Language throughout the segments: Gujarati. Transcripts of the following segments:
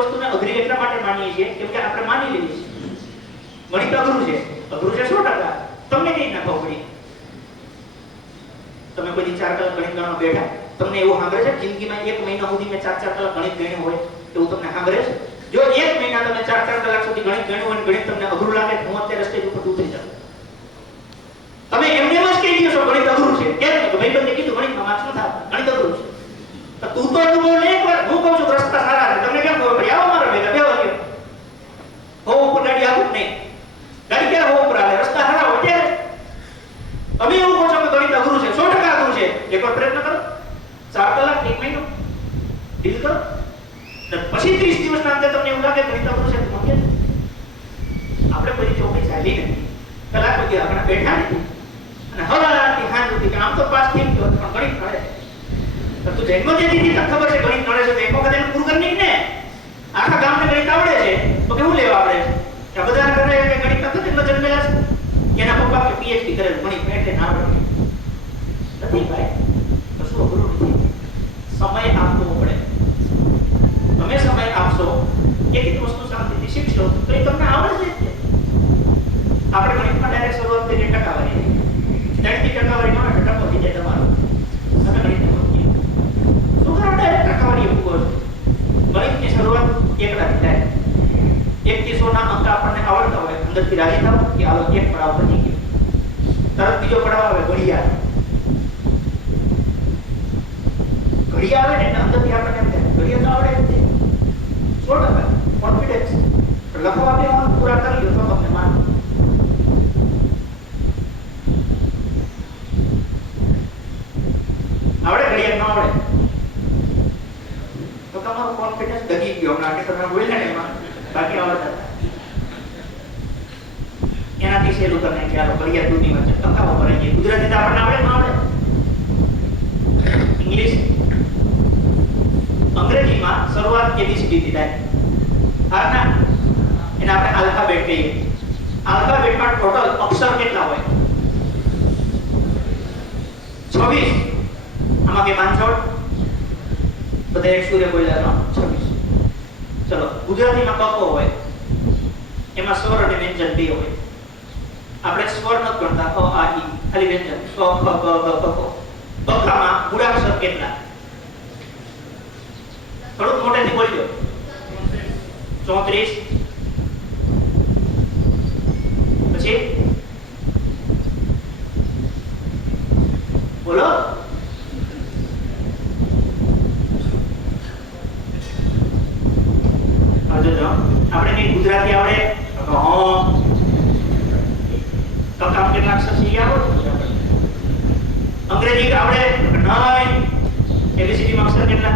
વસ્તુને અઘરી એટલા માટે માનીએ છીએ, કેમ કે આપણે માની લઈએ છીએ. ગણિત અઘરું છે. અઘરું છે સો ટકા. તમને કઈ ના ખબર પડી? તમે કોઈ ચાર કલાક ગણિત ગણવા બેઠા, તમને એવું સાંભળે છે, જિંદગીમાં એક મહિના સુધી મેં ચાર ચાર કલાક ગણિત ગણ્યું હોય, એવું તમને સાંભળે છે? જો એક મહિના તમે ચાર ચાર કલાક સુધી ગણિત ગણ્યું હોય ગણિત તમને અઘરું લાગે હું અત્યારે સ્ટેજ ઉપર ઉતરી જાઉં. તમે એમને એમ જ કહી દો ગણિત અઘરું છે કેમ કે ભાઈ બંને કીધું ગણિતમાં માર્ક્સ ન થાય ગણિત અઘરું છે તો તું તો તું બોલ એક વાર હું કહું છું રસ્તા સારા છે તમને કેમ ખબર પડી આવો મારો ભેગા બે વાગ્યો હો ઉપર ગાડી આવું જ નહીં ગાડી ક્યારે હો ઉપર આવે રસ્તા સારા હોય ત્યારે તમે એવું કહો છો કે ગણિત અઘરું છે સો ટકા અઘરું છે એકવાર પ્રયત્ન કરો ચાર કલાક એક મહિનો ડીલ કરો ને પછી ત્રીસ દિવસના અંતે તમને એવું લાગે ગણિત અઘરું છે તો મૂકી દો. આપણે પણ ગણિત બધા કરે પપ્પા પીએચડી કરે ગણિત એટલે ના આવડે નથી ભાઈ, કશું અઘરું સમય આપવો પડે. તમે સમય આપશો. એ એક વસ્તુ શાંતિથી શીખશો તો એ તમને આવડે જ છે આપણે ગણિતમાં ડાયરેક્ટ શરૂઆત કરીએ ટકાવારી ત્રણથી ટકાવારી નો એટલે ટકો થઈ જાય તમારો તમે ગણિતને મૂકીએ શું કરો ડાયરેક્ટ ટકાવારી મૂકો છો ગણિતની શરૂઆત એકલાથી થાય એક થી સો ના અંક આપણને આવડતા હોય અંદરથી રાજી થાવ કે આવો એક પડાવ પતી ગયો તરત બીજો પડાવ આવે, ઘડિયાળ. ઘડિયાળ આવે ને એટલે આપણને એમ થાય? ઘડિયાળ તો આવડે છે. સો ટકા. કોન્ફિડન્સ લખવા બેવાનું પૂરા કરી લો, તો તમને માન. આવડે, ઘડિયાળ ન આવડે? તો તમારો કોન્ફિડન્સ દગી ગયો. હમણાં કે તમે બોલ્યા ને એમાં. બાકી આવડતા હતા. એનાથી સહેલું તમે ચાલો ઘડિયાળ દૂધની વચ્ચે ટકાવો ભરાઈ જાય ગુજરાતી તો આપણને આવડે ન આવડે. ઇંગ્લિશ. અંગ્રેજીમાં શરૂઆત એબીસીડી થી થાય? હા ના એને આપણે આલ્ફાબેટ કહીએ. આલ્ફાબેટમાં ટોટલ અક્ષર કેટલા હોય? 26 આમાં કે બાંધછોડ? બધા એક સૂર્ય બોલ્યા નો 26 ચલો. ગુજરાતીમાં કકો હોય. એમાં સ્વર અને વ્યંજન હોય. આપણે સ્વર નથી ગણતા અ આ, ઈ. ખાલી વ્યંજન. ક ખ, ગ ગ ક ખ. બખામાં મૂળાક્ષર કેટલા? થોડુંક મોટેથી બોલજો ચોત્રીસ. પછી બોલો હજુ જો આપણે કઈ ગુજરાતી આવડે તો કે હ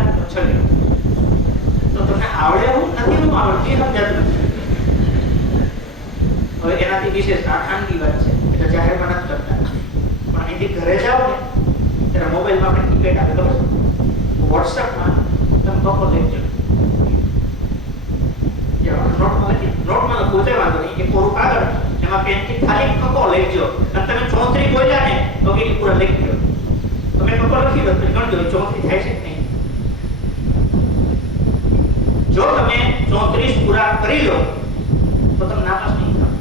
તો તો તો તમને આવડે એવું નથી હવે એનાથી વિશેષ આ વાત છે એટલે જાહેરમાં કરતા. પણ અહીંથી ઘરે જાઓ ને, ત્યારે મોબાઈલમાં આપણે ટિકિટ આવે, ખબર છે? વોટ્સએપમાં તમે બપોર લેજો નોટમાં લખી, નોટમાં પોતે વાંધો નહીં કે કોરું કાગળ, એમાં પેનથી ખાલી કકો લેજો અને તમે ચોત્રી બોલ્યા ને તો કે ઈ પૂરા લખી દો. તમે કકો લખી દો તો દો ચોત્રી થાય છે નહીં? જો તમે 34 પૂરા કરી લો, તો તમે નાપાસ નહીં થાવ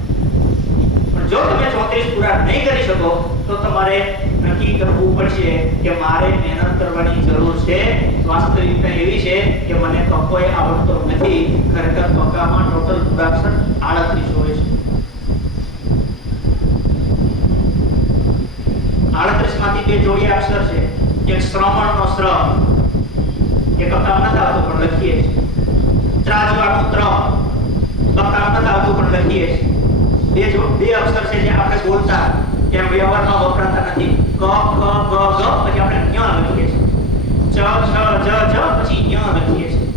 પણ જો તમે 34 પૂરા નહીં કરી શકો, તો તમારે નક્કી કરવું પડશે કે મારે મહેનત કરવાની જરૂર છે. વાસ્તવિકતા એવી છે કે મને કકોય આવડતો નથી. ખરેખર કકામાં ટોટલ મૂળાક્ષર 38 હોય છે 38 માંથી બે જોડી અક્ષર છે. એક શ્રવણનો શ્ર એક અકાર નથી આવતો, પણ લખીએ છીએ. ત્રાજવાનું ત્ર અકાર નથી આવતું, પણ લખીએ બે જો, બે અક્ષર છે જે આપણે બોલતા, કે વ્યવહારમાં વપરાતા નથી. ક ખ ગ ગ, પછી આપણે ઞ લખીએ છીએ. ચ છ જ જ પછી ઞ લખીએ છીએ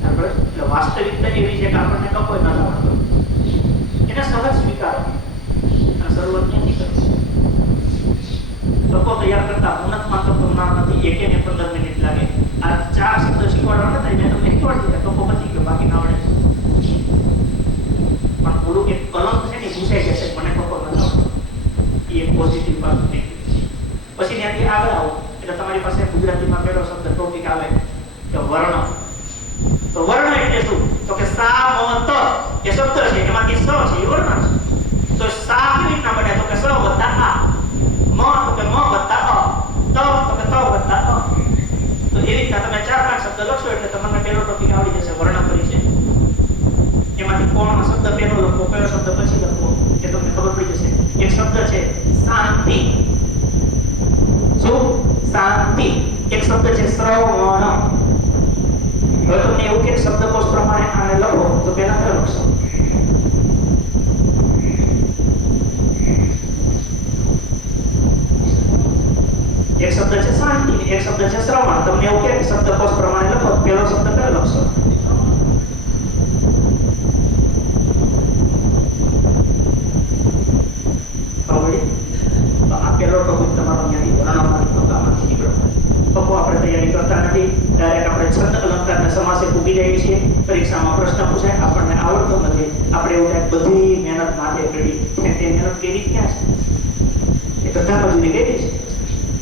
બરાબર? એટલે વાસ્તવિકતા એવી છે કે આપણને કપોય ન આવડતો એને સહજ સ્વીકારો અને શરૂઆત ક્યાંથી કરો લોકો તૈયાર કરતા ઉન્નતમાં તો પ્રમાણ નથી એકે ને 15 મિનિટ લાગે. આ ચાર શબ્દ શીખવાડવાના હતા મેં તમને શીખવાડી દીધા, તો પતી ગયો, બાકી ના આવડે. પણ થોડુંક એક કલમ છે ને ઘૂસાઈ જશે, મને કપો ન આવડતો એ એક પોઝિટિવ ગયું પછી ત્યાંથી આગળ આવો. એટલે તમારી પાસે ગુજરાતીમાં પહેલો શબ્દ ટોપિક આવે, કે વર્ણ. તો વર્ણ એટલે શું? તો કે સા મત એ શબ્દ છે, એમાંથી સ છે, એ વર્ણ છે તો સા કેવી રીતના બને તો કે સ વત્તા આ મ તો કે મ વત્તા અ ત તો કે ત વત્તા અ તો એવી રીતના તમે ચાર પાંચ શબ્દ લખશો એટલે તમને પહેલો ટોપિક આવડી જશે વર્ણ પરિચય એમાંથી કોણ શબ્દ પહેલો લખો કયો શબ્દ પછી લખો એ તમને ખબર પડી જશે. એક શબ્દ છે, શાંતિ. શું? શાંતિ. એક શબ્દ છે, શ્રવણ. હવે તમને એવું કે શબ્દકોશ પ્રમાણે આને લખો, તો પહેલા કયો લખશો એક શબ્દ છે શાંતિ એક શબ્દ છે શ્રવણ તમને એવું કે શબ્દકોશ પ્રમાણે લખો તો પહેલો શબ્દ કયો લખશો આવડી તો આ પહેલો ટોપિક તમારો ત્યાંથી વર્ણમાંથી પક્કામાંથી નીકળ્યો પક્કો આપણે તૈયારી કરતા નથી ડાયરેક્ટ આપણે છંદ અલંકારને પૂગી જઈએ છીએ પરીક્ષામાં પ્રશ્ન પૂછાય, આપણને આવડતો નથી. આપણે એવું થાય બધી મહેનત માથે કરી. તે મહેનત કેવી ક્યાં છે? એ બધા મજૂરી કઈ